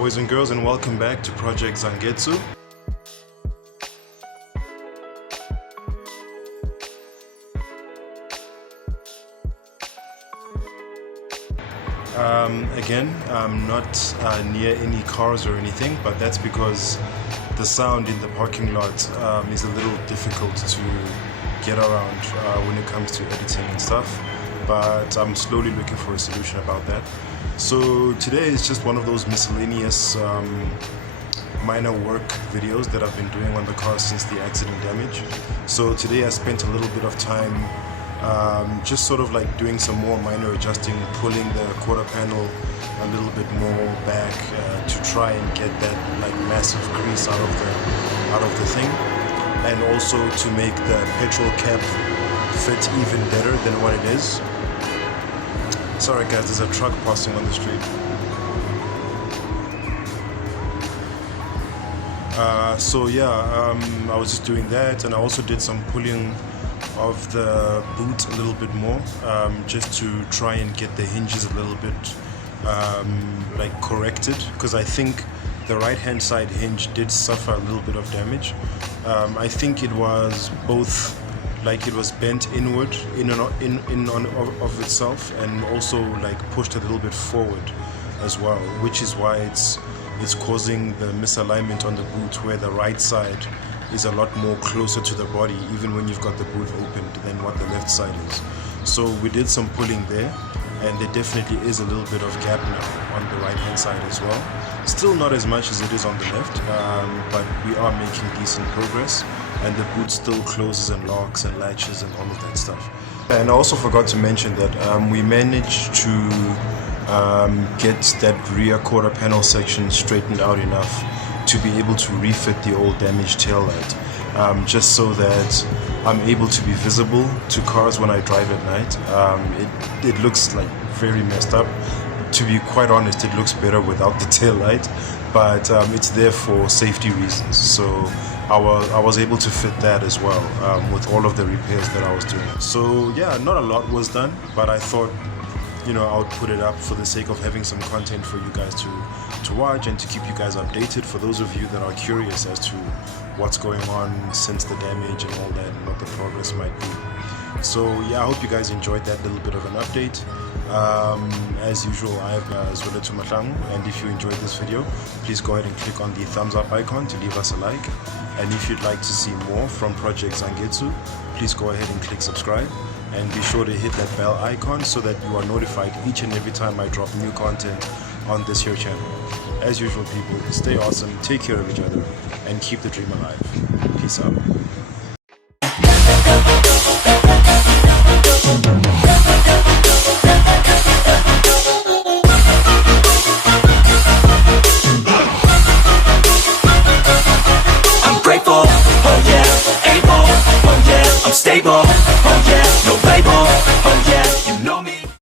boys and girls, and welcome back to Project Zangetsu. Again, I'm not near any cars or anything, but that's because the sound in the parking lot is a little difficult to get around when it comes to editing and stuff, but I'm slowly looking for a solution about that. So today is just one of those miscellaneous minor work videos that I've been doing on the car since the accident damage. So today I spent a little bit of time just sort of like doing some more minor adjusting, pulling the quarter panel a little bit more back to try and get that like massive crease out of the thing, and also to make the petrol cap fit even better than what it is. Sorry guys, there's a truck passing on the street. So yeah, I was just doing that, and I also did some pulling of the boot a little bit more, just to try and get the hinges a little bit like corrected, because I think the right hand side hinge did suffer a little bit of damage. I think it was both, like it was bent inward in of itself, and also like pushed a little bit forward as well, which is why it's causing the misalignment on the boot, where the right side is a lot more closer to the body even when you've got the boot opened than what the left side is. So we did some pulling there, and there definitely is a little bit of gap now on the right hand side as well. Still not as much as it is on the left, but we are making decent progress, and the boot still closes and locks and latches and all of that stuff. And I also forgot to mention that we managed to get that rear quarter panel section straightened out enough to be able to refit the old damaged tail light, just so that I'm able to be visible to cars when I drive at night. It looks like very messed up. To be quite honest, it looks better without the tail light, but it's there for safety reasons. So I was able to fit that as well, with all of the repairs that I was doing. So yeah, not a lot was done, but I thought, you know, I would put it up for the sake of having some content for you guys to watch, and to keep you guys updated, for those of you that are curious as to what's going on since the damage and all that, and what the progress might be. So yeah, I hope you guys enjoyed that little bit of an update. As usual, I have Zangetsu, and if you enjoyed this video, please go ahead and click on the thumbs up icon to leave us a like. And if you'd like to see more from Project Zangetsu, please go ahead and click subscribe, and be sure to hit that bell icon so that you are notified each and every time I drop new content on this here channel. As usual, people, stay awesome, take care of each other, and keep the dream alive. Peace out. I'm grateful, oh yeah, able, oh yeah, I'm stable, oh